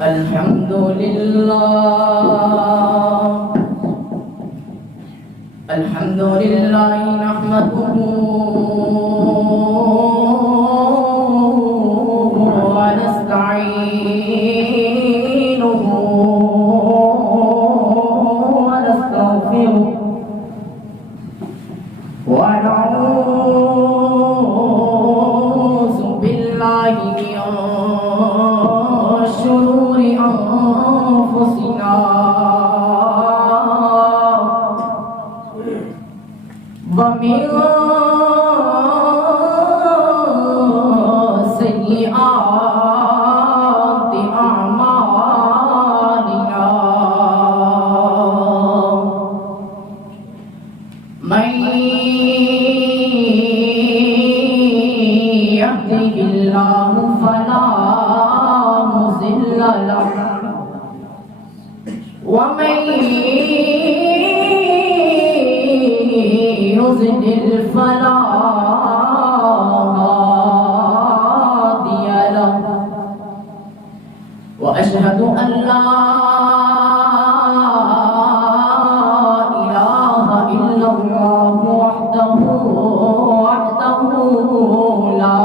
الحمد لله نحمده ونستعينه ونستغفره ونعوذ بالله من شرور أنفسنا ومن سيئات أعمالنا من يهده الله فلا مضل له ومن يضلل فلا هادي له وأشهد أن لا إله إلا الله وحده لا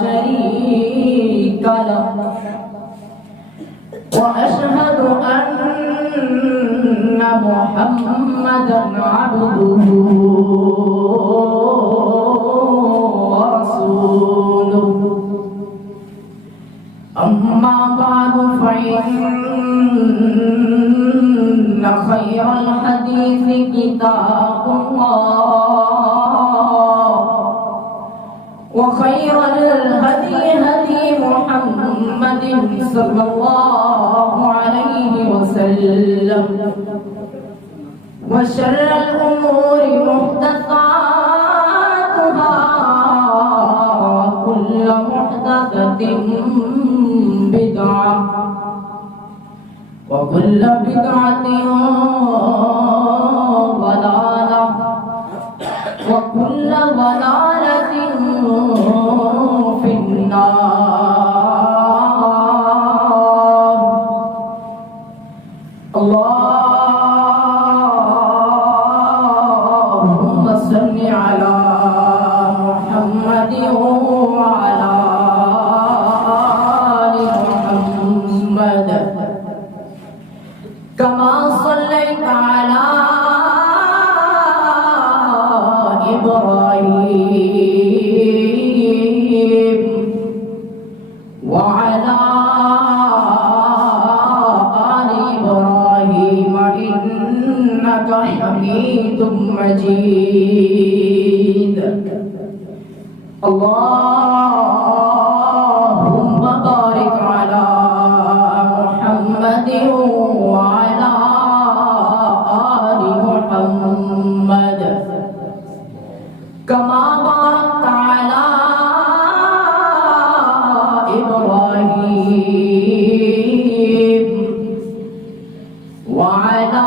شريك له وأشهد أن محمدا عبده ورسوله أما بعد فإن خير الحديث كتاب الله وخير الهدي هدي محمد صلى الله عليه وسلم وشر الأمور محدثاتها وكل محدثة بدعة وكل بدعة ضلالة وكل ضلالة في النار. اللهم صل على محمد وعلى آل محمد كما صليت على إبراهيم وعلى آل إبراهيم إنك حميد مجيد. اللهم بارك على محمد وعلى آل محمد كما باركت على إبراهيم وعلى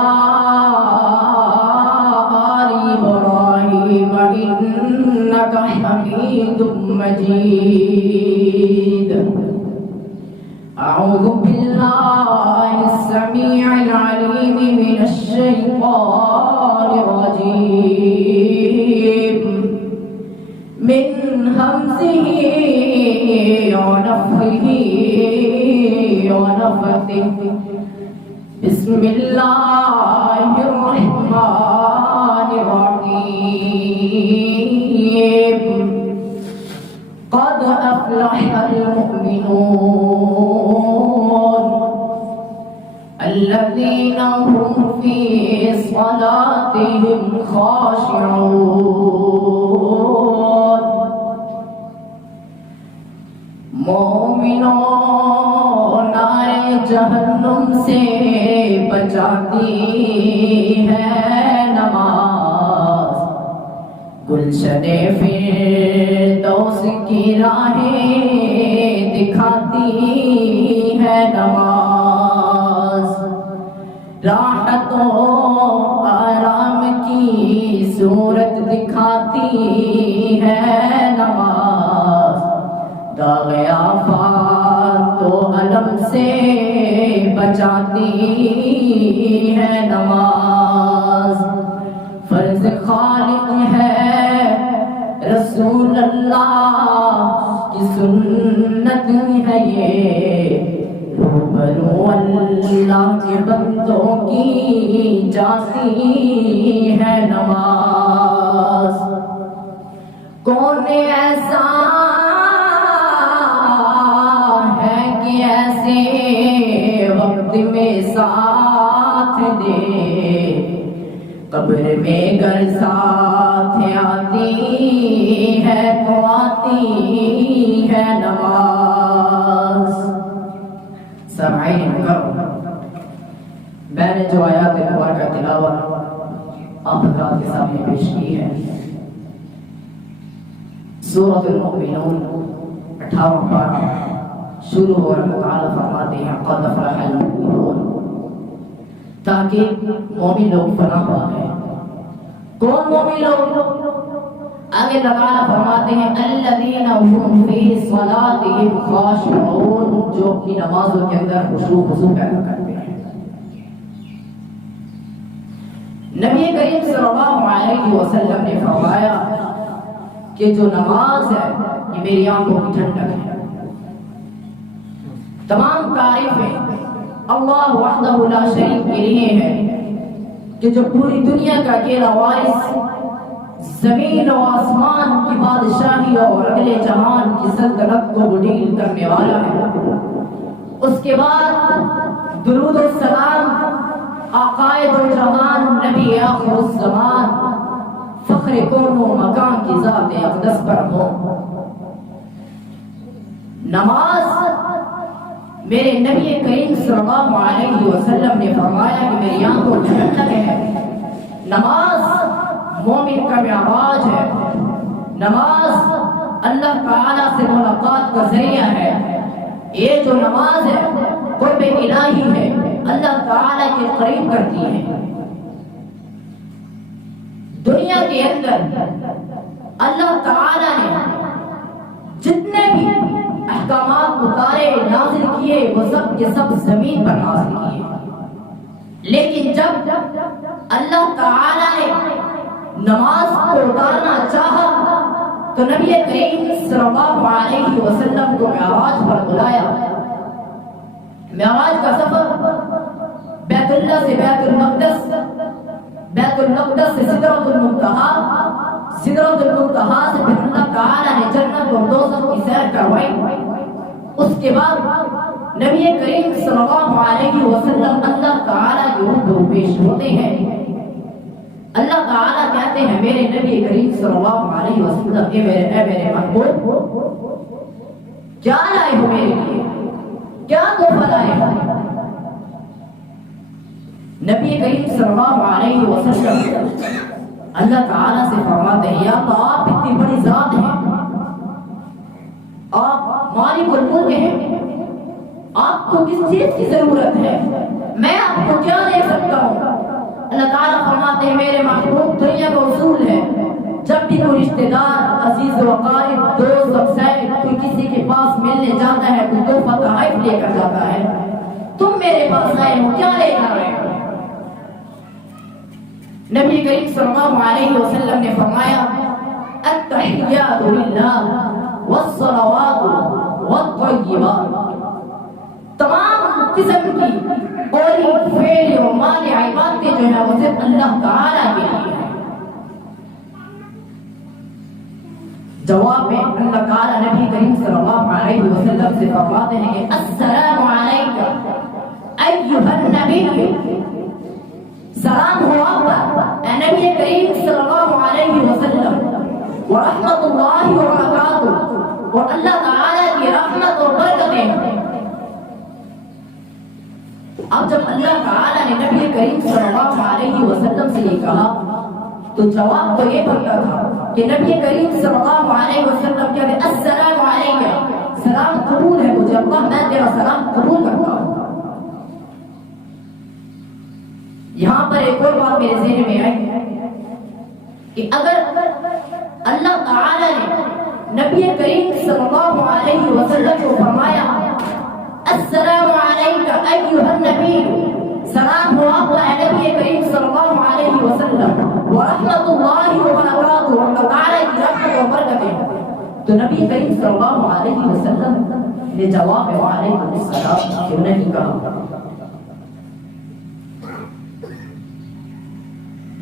آل إبراهيم إنك حميد مجيد. أعوذ بالله السميع العليم من الشيطان الرجيم من همزه ونفخه ونفثه. بسم الله الرحمن الرحيم. قد أفلح المؤمنون الذين هم في صلاتهم خاشعون. مومنوں نارے جہنم سے بچاتی ہے نماز، گلشن فردوس کی راہیں دکھاتی ہے نماز، راحت و آرام کی صورت دکھاتی ہے نماز، داغ آفات و علم سے بچاتی ہے نماز، فرض خالق ہے رسول اللہ کی سنت ہے یہ، روبرو اللہ کے بندوں کی جاتی ہے نماز۔ کون ایسا ہے کہ ایسے وقت میں ساتھ دے، قبر میں گر ساتھ آتی ہے تو آتی ہے نماز۔ سامعین کرو، میں نے جو آیات مبارکہ تلاوت آپ حضرات کے سامنے پیش کی ہے، سورۃ المؤمنون 58 پارہ شروع ہو رہا تعالیٰ فرماتے ہیں قد افلح المؤمنون، تاکہ مومن لوگ فلاح پائیں۔ کون مومن لوگ؟ آگے تعالیٰ فرماتے ہیں الذین هم فی صلاتهم خاشعون، جو اپنی نمازوں کے اندر خشوع خضوع پیدا کرتے ہیں۔ نبی کریم صلی اللہ علیہ وسلم نے فرمایا کہ جو نماز ہے یہ میری آنکھوں کی ٹھنڈک ہے۔ تمام تعریفیں اللہ وحدہ لا شریک کے لیے ہے کہ جو پوری دنیا کا اکیلا وارث، زمین و آسمان کی بادشاہی اور اگلے جہان کی سلطنت کو ڈیل کرنے والا ہے۔ اس کے بعد درود و سلام عقائد و جہان نبی آخر الزمان فخر کون و مکان کی ذات اقدس پر ہو۔ نماز میرے نبی کریم صلی اللہ علیہ وسلم نے فرمایا کہ میری آنکھوں کی ٹھنڈک ہے۔ نماز مومن کا معراج ہے، نماز اللہ تعالیٰ سے ملاقات کا ذریعہ ہے۔ یہ جو نماز ہے قرب الہی ہے، اللہ تعالیٰ کے قریب کرتی ہے۔ دنیا کے اندر اللہ تعالیٰ نے جتنے بھی احکامات اتارے نازل کیے وہ سب کے سب زمین پر نازل کیے، لیکن جب اللہ تعالیٰ نے نماز کو اتارنا چاہا تو نبی کریم صلی اللہ علیہ وسلم کو معراج پر بلایا۔ معراج کا سفر بیت اللہ سے بیت المقدس، بیت المقدس سے سدرۃ المنتہا، سدرۃ المنتہا سے پھر اللہ تعالیٰ نے جنت اور دوزخ کی سیر کروائی۔ اس کے بعد نبی کریم صلی اللہ علیہ وسلم اللہ تعالیٰ کے روبرو پیش ہوتے ہیں۔ اللہ تعالیٰ کہتے ہیں میرے نبی کریم صلی اللہ علیہ وسلم اے میرے محبوب کیا لائے ہو میرے لیے، کیا تحفہ لائے ہو؟ نبی کریم صلی اللہ علیہ وسلم اللہ تعالیٰ سے فرماتے ہیں یا تو آپ اتنی بڑی ذات ہیں، آپ مالک الملک ہیں، آپ کو کس چیز کی ضرورت ہے، میں آپ کو کیا دے سکتا ہوں؟ اللہ تعالیٰ فرماتے ہیں میرے محبوب دنیا کا اصول ہے جب بھی کوئی رشتہ دار، عزیز و اقارب، دوست افزائے کوئی کسی کے پاس ملنے جاتا ہے، کوئی تحفہ تحائف لے کر جاتا ہے، تم میرے پاس آئے ہو کیا لے کر آئے ہو؟ نبی کریم صلی اللہ علیہ وسلم نے فرمایا التحیات للہ والصلوات والطیبات، تمام قسم کی قولی فعلی و مالی عبادتیں جو ہے وہ صرف اللہ تعالیٰ کے لیے ہے۔ جواب میں اللہ تعالیٰ نبی کریم صلی اللہ علیہ وسلم سے فرماتے ہیں کہ السلام علیکم ایھا النبی، سلام ہو آپ پر اے نبی کریم صلی اللہ علیہ وسلم، ورحمۃ اللہ وبرکاتہ، اور اللہ تعالیٰ کی رحمت اور برکتیں۔ اب جب اللہ تعالیٰ نے نبی کریم صلی اللہ علیہ وسلم سے یہ کہا تو جواب تو یہ بنتا تھا کہ نبی کریم صلی اللہ علیہ وسلم کہتے السلام علیکم، سلام قبول ہے مجھے اللہ، میں تیرا سلام قبول کرتا ہوں۔ یہاں پر ایک اور بات میرے ذہن میں آئی کہ اگر اللہ تعالیٰ نے نبی کریم صلی اللہ علیہ وسلم کو فرمایا السلام علیکم ایھا النبی وسلم ورحمۃ اللہ وبرکاتہ اللہ تعالی کی رحمت و برکتیں، تو نبی کریم صلی اللہ علیہ وسلم نے جواب وعلیکم السلام کیوں نہیں کہا؟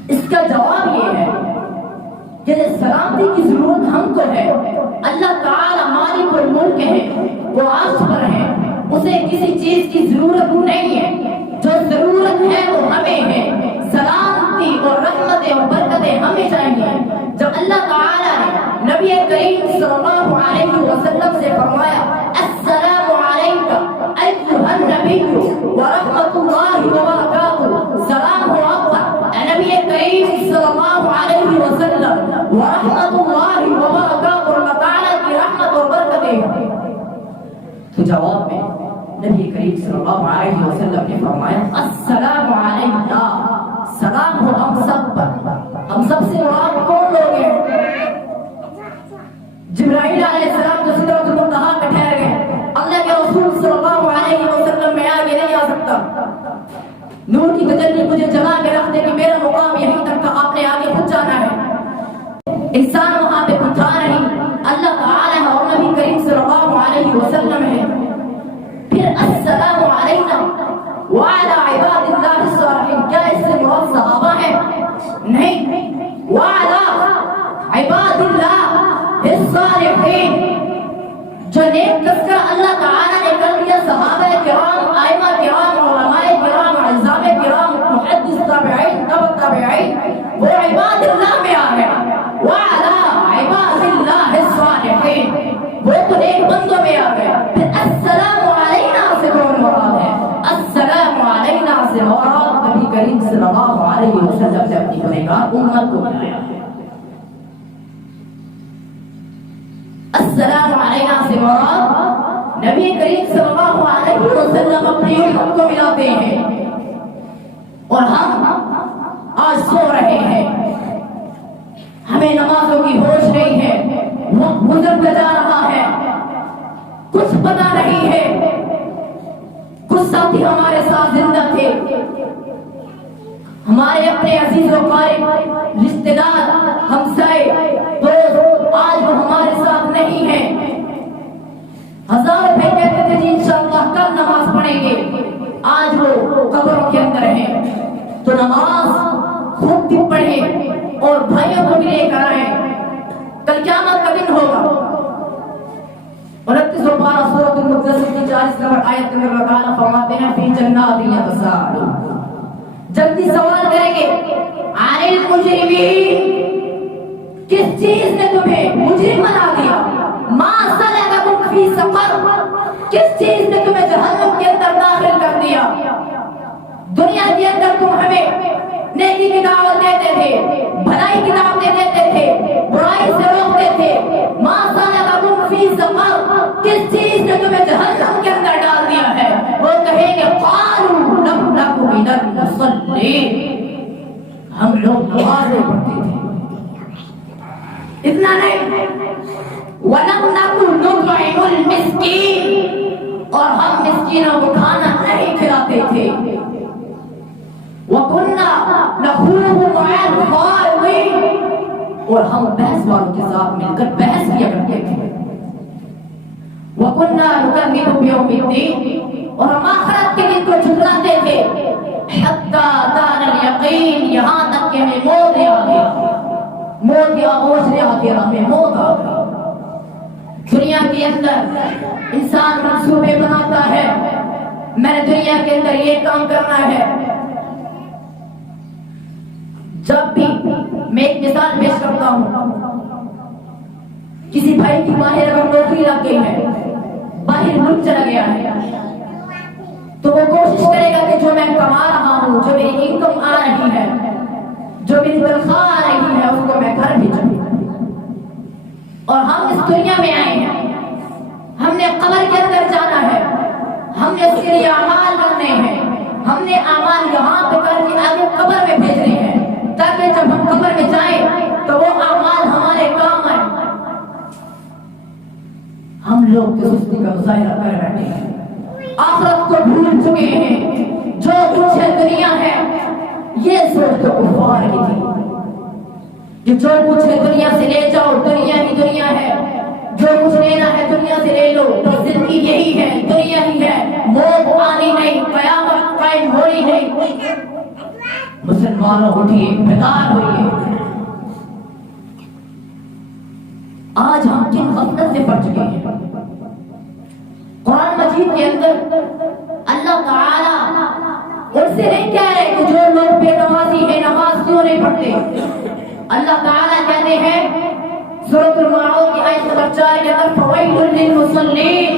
اس کا جواب یہ ہے کہ سلامتی کی ضرورت ہم کو ہے، اللہ تعالی مالک الملک ہے، وہ عرش پر ہے، اسے کسی چیز کی ضرورت نہیں ہے، جو ضرورت ہے وہ ہمیں ہے، سلامتی اور رحمتیں اور برکتیں ہمیں چاہیے۔ جب اللہ تعالی نے نبی کریم صلی اللہ علیہ وسلم سے فرمایا السلام علیک ایھا النبی ورحمۃ اللہ وبرکاتہ، سلام ہو آپ پر نبی کریم صلی اللہ علیہ وسلم ورحمۃ اللہ وبرکاتہ، اللہ تعالی کی رحمت اور برکتیں، تو جواب میں نبی کریم صلی اللہ علیہ وسلم نے فرمایا السلام علینا، سلام ہو ہم سب پر۔ ہم سب سے مراد کون لوگ ہیں؟ جبرائیل علیہ السلام جو سدرۃ المنتہا پہ ٹھہر گئے، اللہ کے رسول صلی اللہ علیہ وسلم میں آگے نہیں آ سکتا، نور کی تجلی مجھے جگا کے رکھ دے کہ میرا مقام یہیں تک تھا، آپ نے آگے خود جانا ہے۔ انسان وہاں پہ کچھ تھا نہیں، اللہ تعالی اور نبی کریم صلی اللہ علیہ وسلم ہے۔ پھر السلام علینا وعلی عباد اللہ الصالحین، کیا اس سے مراد صحابہ ہیں؟ نہیں، وعلی عباد اللہ الصالحین، جو نیک تذکرہ اللہ تعالی نے کر دیا صحابہ کرام، ائمہ کرام، علماء کرام، اعزام کرام، محدث تابعین، تبع تابعین، وہ عباد اللہ میں آ گئے، وعلی عباد اللہ الصالحین، وہ تو نیک بندوں میں آ گئے۔ پھر السلام علینا سے کون مراد ہے؟ السلام علینا سے مراد نبی کریم صلی اللہ علیہ وسلم سے اپنی گنہگار امت کو بنایا ہے۔ السلام علینا سے مراد نبی کریم صلی اللہ علیہ وسلم اپنی امت کو ملاتے ہیں، اور ہم آج سو رہے ہیں، ہمیں نمازوں کی ہوش نہیں ہے، وقت گزرتا جا رہا ہے، کچھ پتہ نہیں ہے۔ کچھ ساتھی ہمارے ساتھ زندہ تھے، ہمارے اپنے عزیز و قریب رشتے دار، ہمسائے، دوست، آج وہ ہمارے ساتھ نہیں ہیں۔ ہزار روپے کہتے تھے جی انشاءاللہ کل نماز پڑھیں گے، آج وہ قبروں کے اندر ہیں۔ تو نماز خود بھی پڑھیں اور بھائیوں کو بھی لے کر آئیں، کل قیامت کا دن ہوگا۔ 29 پارہ سورۃ المدثر کی 40 نمبر آیت میں اللہ تعالیٰ فرماتے ہیں فی جنات یتساءلون، جلدی سوال کریں گے عن المجرمین، کس چیز نے تمہیں مجرم بنا دیا؟ ما سلککم فی سقر، کس چیز نے تمہیں جہنم کے اندر داخل کر دیا؟ دنیا کے اندر تم ہمیں نیکی کی دعوت دیتے تھے، بھلائی کی دعوتیں دیتے تھے، برائی سے روکتے تھے، ما سلککم فی سقر، کس چیز نے تمہیں جہنم کے اندر ڈال دیا ہے؟ وہ کہیں گے قالوا لم نک من المصلین، ہم لوگ نمازیں پڑھتے تھے، اتنا نہیں، وَلَمْ نَكُنْ نُطْعِمُ الْمِسْكِينَ، اور ہم مسکینوں کو کھانا نہیں کھلاتے تھے، وَكُنَّا نَخُوضُ مَعَ الْخَائِضِينَ، اور ہم بحث والوں کے ساتھ مل کر بحث کیا کرتے تھے، وَكُنَّا نُكَذِّبُ بِيَوْمِ الدِّينِ، اور ہم آخرت کے دن کو جھٹلاتے تھے، حَتَّى أَتَانَا الْيَقِينُ، یہاں تک کہ ہمیں موت آ گئی، موت کی آغوش نے آ کے ہمیں موت آ گئی۔ دنیا کے اندر انسان منصوبے بناتا ہے، میں نے دنیا کے اندر یہ کام کرنا ہے۔ جب بھی میں ایک مثال پیش کرتا ہوں، کسی بھائی کی باہر اگر نوکری لگ گئی ہے، باہر ملک چلا گیا ہے، تو وہ کوشش کرے گا کہ جو میں کما رہا ہوں، جو میری انکم آ رہی ہے، جو میری تنخواہ آ رہی ہے، اس کو میں گھر بھیجوں۔ اور ہم اس دنیا میں آئے ہیں، ہم نے قبر کے اندر جانا ہے، ہم نے اس کے لیے اعمال کرنے ہیں، ہم نے اعمال یہاں پہ کر کے آگے قبر میں بھیجنے ہیں، تاکہ جب ہم قبر میں جائیں تو وہ اعمال ہمارے کام آئیں۔ ہم لوگ تو سستی کا مظاہرہ کر بیٹھے ہیں، آخرت کو بھول چکے ہیں، جو کچھ ہے دنیا ہے، یہ سوچ تو کفار کی تھی کہ جو کچھ ہے دنیا سے لے جاؤ، دنیا ہی دنیا ہے، جو کچھ لینا ہے دنیا سے لے لو، تو زندگی یہی ہے، دنیا ہی ہے، موت آنی نہیں، قیامت قائم ہونی نہیں۔ مسلمانوں اٹھیے، بیدار ہوئیے۔ آج ہم کن غفلت سے پڑ چکے ہیں۔ قرآن مجید کے اندر اللہ تعالیٰ ان سے نہیں کہہ رہے کہ جو لوگ بے نمازی ہیں نماز کیوں نہیں پڑھتے۔ اللہ تعالیٰ کہتے ہیں سورۃ الماعون کی آیت نمبر 4 کے اندر فویل للمصلین،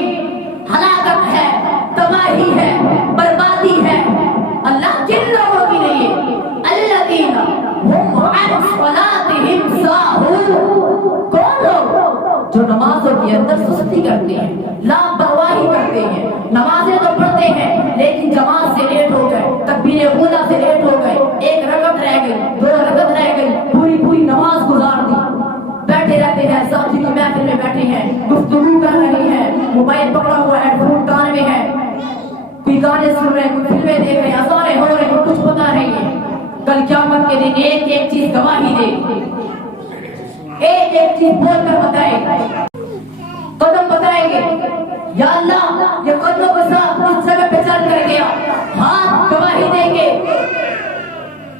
ہلاکت ہے، تباہی ہے، بربادی ہے اللہ کن لوگوں کے لیے، الذین هم عن صلاتهم ساہون، کون لوگ جو نمازوں کے اندر سستی کرتے ہیں، لاپرواہی کرتے ہیں، نمازیں تو پڑھتے ہیں لیکن جماعت سے لیٹ ہو گئے، تکبیر اولیٰ سے لیٹ ہو گئے، ایک رکعت رہ گئی، 2 رکعت رہ گئی، پوری نماز گزار دی، بیٹھے رہتے ہیں، ساتھی کی محفل میں بیٹھے ہیں، گفتگو کر رہی ہیں، موبائل پکڑا ہوا ہے، فون کان میں ہے، کوئی گانے سن رہے ہیں، کوئی فلمیں دیکھ رہے ہیں، اذانیں ہو رہی ہیں، کچھ پتا نہیں ہے۔ کل قیامت کے دن ایک چیز گواہی دے گی، ایک چیز بول کر بتائے گا، قدم بتائیں گے یا اللہ یہ قدموں کے ساتھ اس جگہ پہ چل کر گیا، ہاتھ گواہی دیں گے،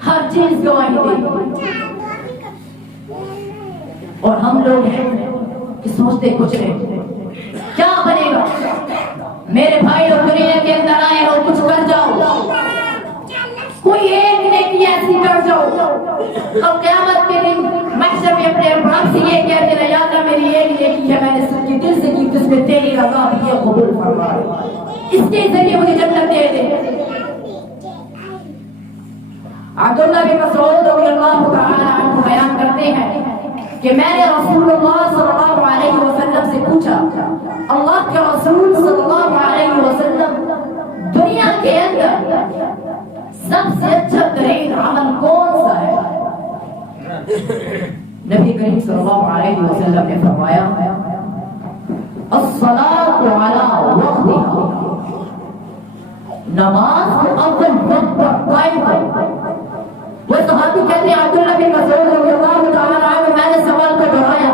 ہر چیز گواہی دے گی۔ اور ہم لوگ ہیں کہ سوچتے کچھ نہیں، کیا بنے گا؟ میرے بھائی لوگ دنیا کے اندر آئے ہو، کچھ کر جاؤ، کوئی ایک نیکی ایسی کر جاؤ، اب قیامت کے دن محشر میں اپنے رب سے یہ کہتے ہیں یا اللہ میری ایک نیکی ہے میں نے سچی دل سے کی، جس میں تیری رضا بھی ہے، قبول فرما، اس کے ذریعے مجھے جنت دے دے۔ عبداللہ بن مسعود رضی اللہ تعالی عنہ بیان کرتے ہیں کہ میں نے رسول اللہ صلی اللہ علیہ وسلم سے پوچھا، اللہ کے رسول صلی اللہ علیہ وسلم دنیا کے اندر سب سے اچھا ترین عمل کون سا ہے؟ نبی کریم صلی اللہ علیہ وسلم نے فرمایا الصلاۃ علی وقتها، نماز اول وقت پر قائم کرو۔ وہ صحابی کہتے ہیں عبداللہ بن مسعود رضی اللہ تعالیٰ عنہ، میں نے سوال کو دہرایا،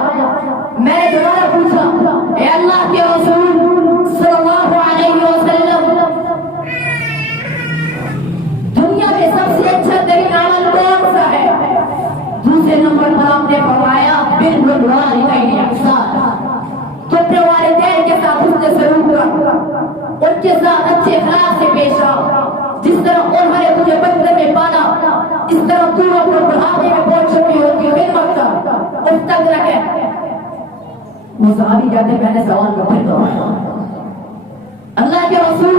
میں نے دوبارہ پوچھا اے اللہ کے رسول صلی اللہ علیہ وسلم دنیا میں سب سے اچھا ترین عمل کون سا ہے؟ دوسرے نمبر پر آپ نے فرمایا بر الوالدین احسانا، تو اپنے والدین کے ساتھ حسن سلوک کر، ان کے ساتھ اچھے اخلاق سے پیش آ، جس طرح انہوں نے تجھے بچپن میں پالا اس طرح تو اپنے بڑھاپے میں پہنچ چکی ہو کی خدمت کر، اس تک رکھے۔ وہ صحابی کہتے ہیں میں نے سوال کو پھر دہرایا، اللہ کے رسول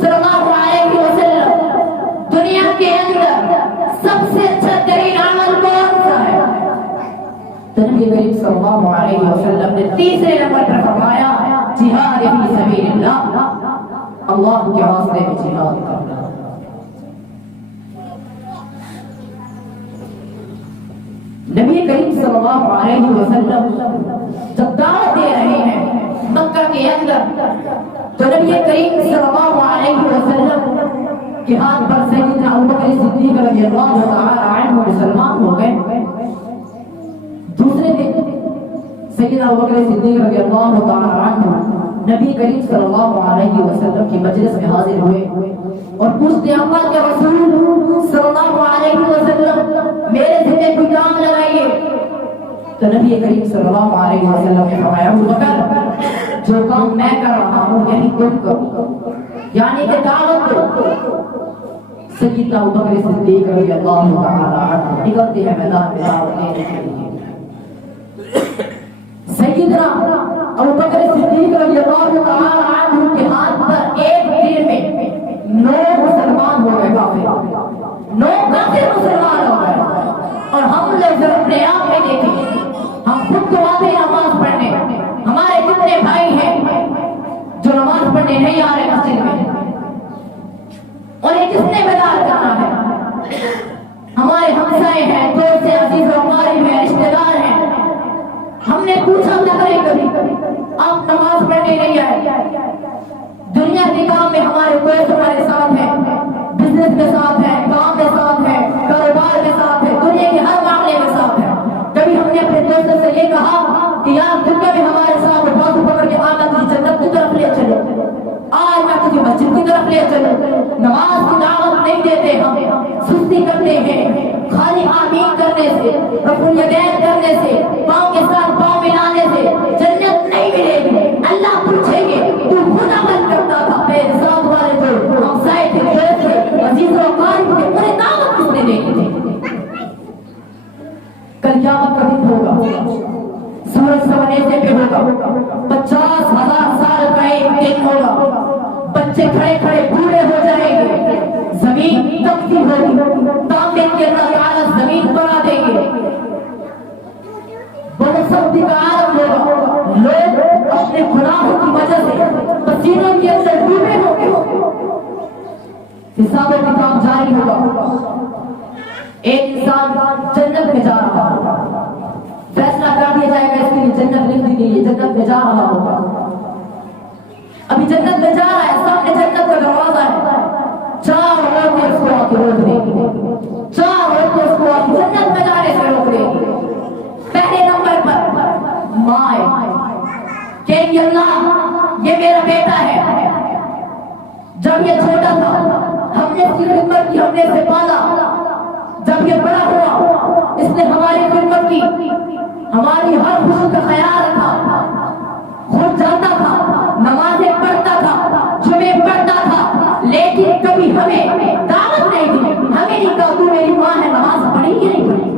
صلی اللہ علیہ وسلم دنیا کے اندر سب سے اچھا ترین عمل کون سا ہے؟ تو نبی کریم صلی اللہ علیہ وسلم نے تیسرے نمبر پر فرمایا جہاد فی سبیل اللہ، اللہ کے راستے میں جہاد کرنا۔ نبی کریم صلی اللہ علیہ وسلم جب دعوت دے رہے ہیں مکہ کے اندر، تو نبی کریم صلی اللہ علیہ وسلم کے ہاتھ پر سیدنا ابوبکر صدیق رضی اللہ تعالی عنہ مسلمان ہو گئے۔ دوسرے دن سیدنا ابوبکر صدیق رضی اللہ تعالی عنہ نبی کریم صلی اللہ علیہ وسلم کی مجلس میں حاضر ہوئے اور پوچھتے ہیں اللہ کے رسول صلی اللہ علیہ وسلم میرے ذمہ کوئی کام لگائیے۔ تو نبی کریم صلی اللہ علیہ وسلم نے فرمایا ابوبکر جو کام میں کر رہا ہوں یعنی تم کرو، یعنی کہ دعوت دو۔ سیدنا ابوبکر صدیق رضی اللہ تعالی عنہ نکلتے ہیں میدان میں دعوت دینے کے لیے۔ سیدنا ابوبکر صدیق رضی اللہ تعالی عنہ کے ہاتھ پر ایک دن میں 9 مسلمان ہو گئے، 9 کافر مسلمان ہو گئے۔ اور ہم لوگ ذرا اپنے آپ میں دیکھیں، ہم خود تو آتے ہیں نماز پڑھنے، ہمارے کتنے بھائی ہیں جو نماز پڑھنے نہیں آ رہے مسجد میں، انہیں کس نے بیدار کرنا ہے؟ ہمارے ہمسائے ہیں، دوست ہیں، عزیز و اقارب ہیں، رشتے دار ہیں، ہم نے پوچھا نہ کرے کبھی آپ نماز پڑھنے نہیں آئے؟ دنیا کے کام میں ہمارے دوست ہمارے ساتھ ہیں، بزنس کے ساتھ ہیں، کام کے ساتھ ہیں، وقت ہوگا، سورج سونے پہ ہوگا، 50,000 سال کا ایک دن ہوگا، بچے کھڑے کھڑے بوڑھے ہو جائیں گے، زمین تپتی ہوگی، تانبے کے اللہ تعالیٰ زمین بنا دیں گے، بہت سختی کا عالم ہوگا، لوگ اپنے گناہوں کی وجہ سے پسینوں کے اندر ڈوبے ہوں گے، حساب و کتاب جاری ہوگا، ایک انسان جنت میں جا رہا ہوگا، فیصلہ کر دیا جائے گا اس کے لیے جنت لکھ دی گئی ہے، جنت میں جا رہا ہوگا، ابھی جنت میں جا رہا ہے، سامنے جنت کا دروازہ ہے، 4 عورتیں اس کو آ کے روک دیں گی، 4 عورتیں اس کو آ کے جنت میں جانے سے روک دیں گی۔ پہلے نمبر پر ماں کہیں گے اللہ یہ میرا بیٹا ہے، جب یہ چھوٹا تھا ہم نے اس کی خدمت کی، ہم نے اسے پالا، جب یہ بڑا ہوا اس نے ہماری خدمت کی، ہماری ہر خوشی کا خیال رکھا، خود جاتا تھا، نمازیں پڑھتا تھا، جمعے پڑھتا تھا، لیکن کبھی ہمیں دعوت نہیں دی، ہمیں نہیں کہا تو میری ماں ہے، نماز پڑھی کہ نہیں پڑھی،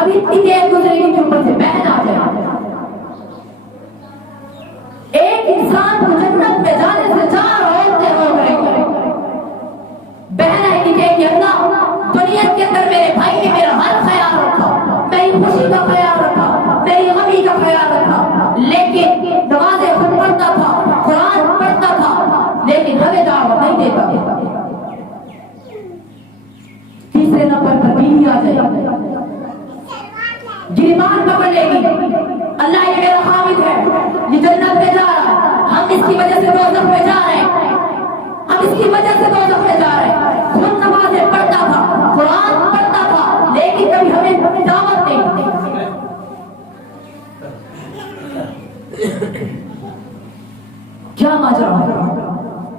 ابھی اتنی دیر گزرے گی کہ اوپر سے بہن آ جائے۔ ایک انسان کو جنت میں جانے سے 4 عورتیں روک رہی ہیں، بہن ہے کہ اللہ دنیا کے اندر میرے بھائی نے میرا ہر خیال رکھا، میری خوشی کا خیال رکھا، میری غمی کا خیال رکھا، لیکن نمازیں خود پڑھتا تھا، قرآن پڑھتا تھا، لیکن ہمیں دعوت نہیں دیتا۔ تیسرے نمبر پر بیوی آ جائے گی، گریبان پکڑ لے گی، اللہ یہ میرا خامد ہے، یہ جنت میں جا رہا ہے، ہم اس کی وجہ سے دوزخ میں جا رہے ہیں، ہم اس کی وجہ سے دوزخ میں جا رہے ہیں، خود نمازیں پڑھتا تھا، قرآن پڑھتا تھا، لیکن کبھی ہمیں دعوت نہیں دی۔ کیا ماجرا ہے؟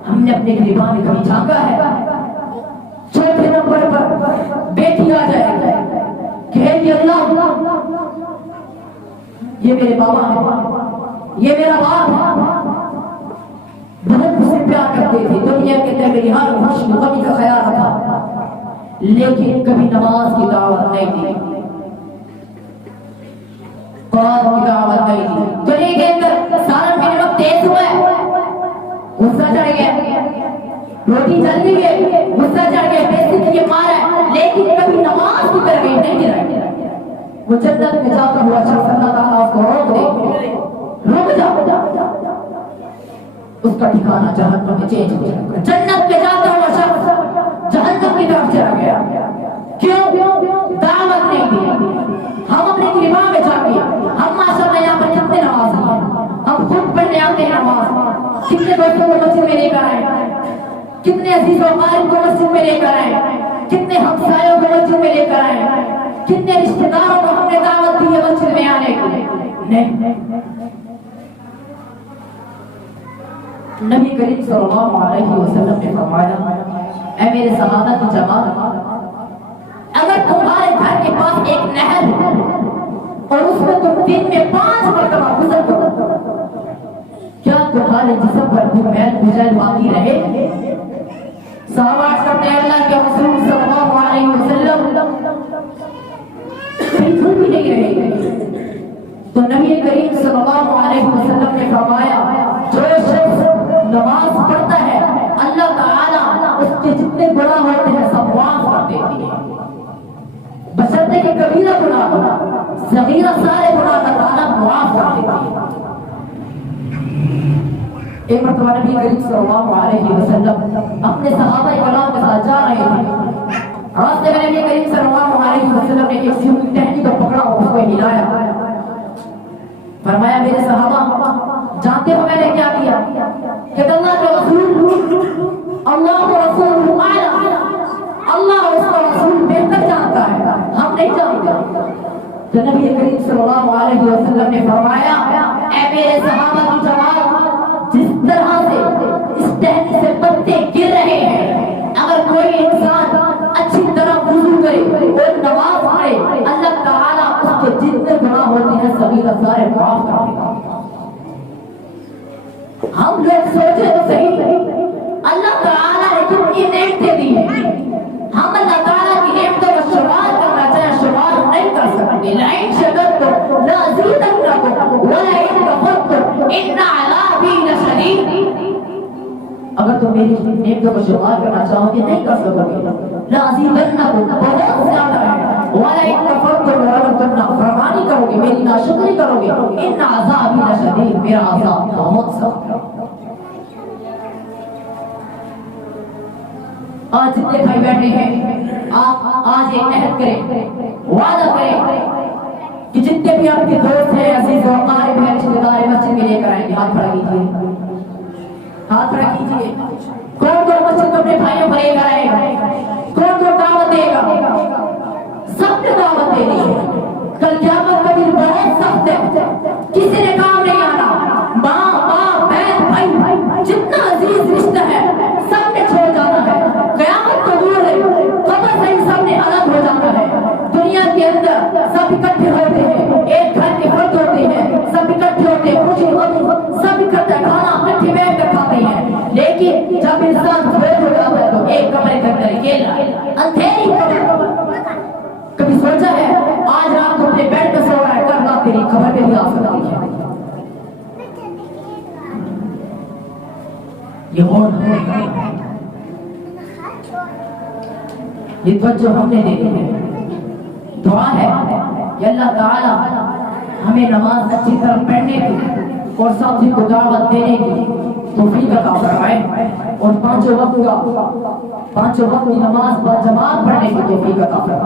ہم نے اپنے گریبان میں کبھی جھانکا ہے؟ چوتھے نمبر پر بیٹی آ جائے گی، کہے گی اللہ یہ میرے بابا ہے، یہ میرا باپ ہے، بہت مجھ سے پیار کرتے تھے، دنیا کے اندر میری ہر خوشی غمی کا خیال رکھا، لیکن کبھی نماز کی دعوت نہیں دی، قرآن کی دعوت نہیں دی، دنیا کے اندر سارا میرے وقت تیز ہوا ہے، غصہ چڑھ گیا، روٹی جل گئی، غصہ چڑھ گیا، پیسے کے مارا ہے، لیکن کبھی نماز کی ترغیب نہیں دی رہی۔ وہ جنت میں جاتا ہوا شخص اللہ تعالیٰ اس کو روک دے، رک جا، اس کا ٹھکانہ جہنم میں چینج ہو جائے گا۔ جنت میں جاتا ہوا شخص جہنم کی طرف چلا گیا، کیوں؟ دعوت نہیں دی۔ ہم اپنے گریبان میں جا کے، ہم ماشاءاللہ یہاں پر کتنے نمازی ہیں، ہم خود پڑھنے آتے ہیں نماز، کتنے دوستوں کو مسجد میں لے کر آئے، کتنے عزیز و اقارب کو مسجد میں لے کر آئے، کتنے ہمسایوں کو مسجد میں لے کر آئے، کتنے رشتہ داروں کو ہم نے دعوت دی ہے مسجد میں آنے کی؟ نہیں۔ نبی کریم صلی اللہ علیہ وسلم نے فرمایا، اے میرے صحابہ کی جماعت، اگر تمہارے گھر کے پاس ایک نہر ہے اور اس میں تم دن میں 5 مرتبہ غسل کرو، کیا تمہارے جسم پر کوئی میل کچیل باقی رہے؟ صحابہ کرتے ہیں اللہ کے رسول صلی اللہ علیہ وسلم بالکل بھی نہیں رہے گی۔ تو نبی کریم صلی اللہ علیہ وسلم نے فرمایا، جو شخص نماز پڑھتا ہے اللہ تعالیٰ اس کے جتنے گناہ ہوتے ہیں سب معاف کر دیتی ہے، بشرطے کہ کبیرہ گناہ، صغیرہ سارے گناہ کا تعالیٰ معاف کر دیتی ہے۔ ایک مرتبہ نبی کریم صلی اللہ علیہ وسلم اپنے صحابہ کرام کے ساتھ جا رہے تھے، راستے میں نبی کریم صلی اللہ علیہ وسلم نے ایک سیڑھی ٹہنی کو پکڑا اور اس کو ہلایا، فرمایا میرے صحابہ جانتے ہو میں نے کیا کیا؟ کہ اللہ کے رسول، اللہ کے رسول اللہ اور اس کا رسول بہتر جانتا ہے، ہم نہیں جانتے۔ تو نبی کریم صلی اللہ علیہ وسلم نے فرمایا، اے میرے صحابہ کی جماعت، جس طرح سے اس ٹہنی سے پتے گر رہے ہیں، اگر کوئی انسان اچھی طرح وضو کرے اور نماز پڑھے، اللہ تعالیٰ اس کے جتنے گناہ ہوتے ہیں صغیرہ سارے معاف کر دے گا۔ ہم لوگ سوچے تو صحیح، اللہ تعالیٰ نے کتنی نعمتیں دی ہیں، ہم اللہ تعالیٰ کی نعمتوں کا شمار کرنا چاہے شمار نہیں کر سکتے، لائن شکر ایک دو شمار کرنا چاہوں کہ نہیں کر سکو گے، لازیدنکم بہت زیادہ ہے، وَلَئِن كَفَرْتُمْ لَأَزِيدَنَّكُمْ فرمانی کرو گے، میری ناشکری کرو گے، ان عذابی لشدید، میرا عذاب بہت سخت ہے۔ آج جتنے بھائی بیٹھے ہیں آپ آج ایک عہد کریں، وعدہ کریں کہ جتنے بھی آپ کے دوست ہیں، عزیز و اقارب ہیں، رشتہ دار مسجد میں لے کر آئیں گے، ہاتھ کھڑا کیجیے، ہاتھ کھڑا کیجیے۔ کون کون مسجد میں اپنے بھائیوں کو لے کر آئے گا؟ کون کون دعوت دے گا؟ سب نے دعوت دینی ہے۔ کل قیامت کا دن بہت سخت ہے، کسی نے کام نہیں آنا، ماں باپ بہن بھائی جتنا عزیز رشتہ ہے سب نے چھوڑ جانا ہے۔ قیامت تو دور ہے، قبر سے سب نے الگ ہو جانا ہے۔ دنیا کے اندر سب اکٹھے ہوتے ہیں، ایک گھر کے فرد ہوتے ہیں، سب اکٹھے ہوتے ہیں، خوشی غم سب اکٹھے کھانا اکٹھے بیٹھ کر کھاتے ہیں، لیکن جب انسان فوت ہو جاتا ہے تو ایک کمرے کے اندر اکیلا اندھیری قبر۔ کبھی سوچا ہے آج رات کو اپنے بیڈ پہ سو رہا ہے، کل رات تیری قبر پہ بھی آ سکتی ہے۔ یہ غور ہے، یہ توجہ ہم نے دینی ہے۔ دعا ہے کہ اللہ تعالی ہمیں نماز اچھی طرح پڑھنے کی اور ساتھی کو دعوت دینے کی توفیق عطا فرمائے، اور پانچوں وقت کی نماز با جماعت پڑھنے کی توفیق عطا فرمائے۔